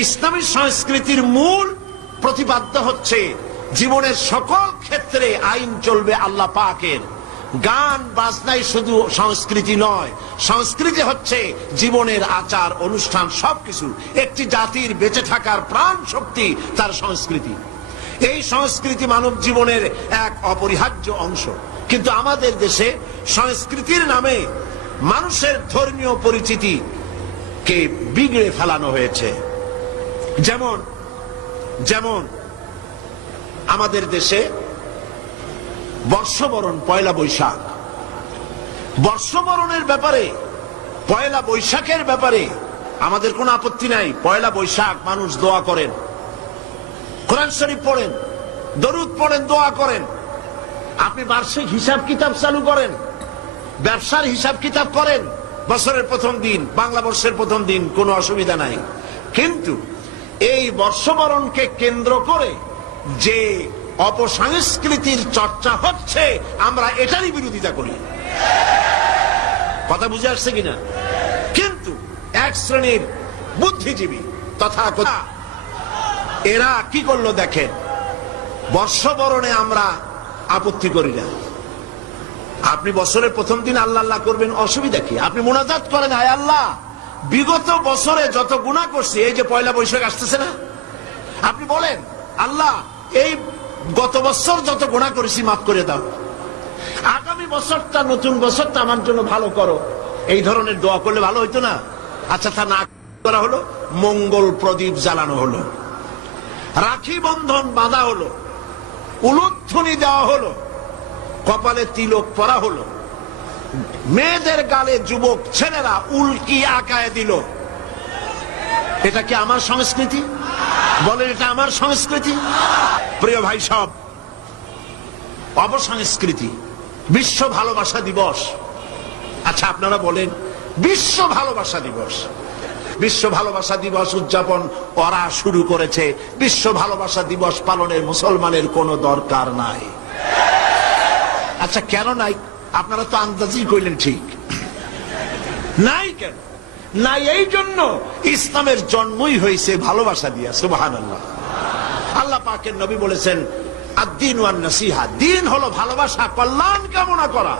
ইসলামী সংস্কৃতির মূল প্রতিপাদ্য হচ্ছে জীবনের সকল ক্ষেত্রে আইন চলবে আল্লাহ পাকের। গান বাজনাই শুধু সংস্কৃতি নয়, সংস্কৃতি হচ্ছে জীবনের আচার অনুষ্ঠান সবকিছু। একটি জাতির বেঁচে থাকার প্রাণ শক্তি তার সংস্কৃতি। এই সংস্কৃতি মানব জীবনের এক অপরিহার্য অংশ। কিন্তু আমাদের দেশে সংস্কৃতির নামে মানুষের ধর্মীয় পরিচিতি কে বিগড়ে ফেলানো হয়েছে। যেমন যেমন আমাদের দেশে বর্ষবরণ, পয়লা বৈশাখ, বর্ষবরণের ব্যাপারে, পয়লা বৈশাখের ব্যাপারে আমাদের কোনো আপত্তি নাই। পয়লা বৈশাখ মানুষ দোয়া করেন, কোরআন শরীফ পড়েন, দরুদ পড়েন, দোয়া করেন। আপনি বার্ষিক হিসাব কিতাব চালু করেন, ব্যবসার হিসাব কিতাব করেন, বছরের প্রথম দিন, বাংলা বর্ষের প্রথম দিন, কোনো অসুবিধা নাই। কিন্তু এই বর্ষবরণকে কেন্দ্র করে যে অপসংস্কৃতির চর্চা হচ্ছে, আমরা এটারই বিরোধিতা করি। কথা বুঝে আসছে কিনা? কিন্তু এক শ্রেণীর বুদ্ধিজীবী তথাকথিত এরা কি করলো দেখেন, বর্ষবরণে আমরা আপত্তি করি না। আপনি বছরের প্রথম দিন আল্লাহ আল্লাহ করবেন, অসুবিধা কি? আপনি মুনাজাত করেন, হায় আল্লাহ বিগত বছরে যত গুনাহ করছি, এই যে পয়লা বৈশাখ আসতেছে না, আপনি বলেন আল্লাহ এই গত বছর যত গুনাহ করেছি মাফ করে দাও, আগামী বছরটা, নতুন বছরটা আমার জন্য ভালো করো। এই ধরনের দোয়া করলে ভালো হইতো না? আচ্ছা, তা না করা হলো, মঙ্গল প্রদীপ জ্বালানো হলো, রাখি বন্ধন বাঁধা হলো, উলুধ্বনি দেওয়া হলো, কপালে তিলক পরা হলো, মেয়েদের গালে যুবক ছেলেরা উল্কি আঁকায় দিল। এটা কি আমার সংস্কৃতি? বলেন, এটা আমার সংস্কৃতি? প্রিয় ভাই সব, অপসংস্কৃতি। বিশ্ব ভালোবাসা দিবস, আচ্ছা আপনারা বলেন, বিশ্ব ভালোবাসা দিবস, বিশ্ব ভালোবাসা দিবস উদযাপন ওরা শুরু করেছে। বিশ্ব ভালোবাসা দিবস পালনের মুসলমানের কোনো দরকার নাই। আচ্ছা কেন নাই? আপনারা তো আন্দাজই কইলেন, ঠিক নাই। কেন নাই? এই জন্য ইসলামের জন্মই হয়েছে ভালোবাসা দিয়া। সুবহানাল্লাহ। আল্লাহ পাকের নবী বলেছেন, আদ-দীন ওয়ান নাসিহা, দিন হলো ভালোবাসা, কল্যাণ কামনা করা।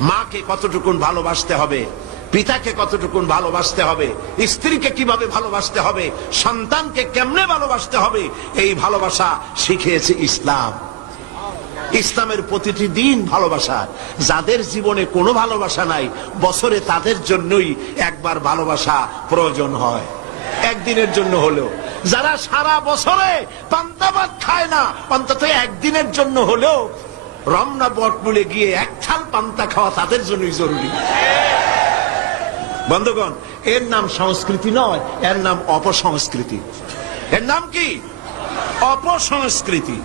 মাকে কতটুকুন ভালোবাসতে হবে, পিতাকে কতটুকুন ভালোবাসতে হবে, স্ত্রীকে কিভাবে ভালোবাসতে হবে, সন্তানকে কেমনে ভালোবাসতে হবে, এই ভালোবাসা শিখিয়েছে ইসলাম। ইসলামের প্রতিটি দিন ভালোবাসা। যাদের জীবনে কোনো ভালোবাসা নাই, বছরে তাদের জন্যই একবার ভালোবাসা প্রয়োজন হয়, একদিনের জন্য হলেও। যারা সারা বছরে পান্তা ভাত খায় না, অন্তত একদিনের জন্য হলেও রমনা বটমূলে গিয়ে এক থাল পান্তা খাওয়া তাদের জন্যই জরুরি। বন্ধুগণ, এর নাম সংস্কৃতি নয়, এর নাম অপসংস্কৃতি। এর নাম কি? অপসংস্কৃতি।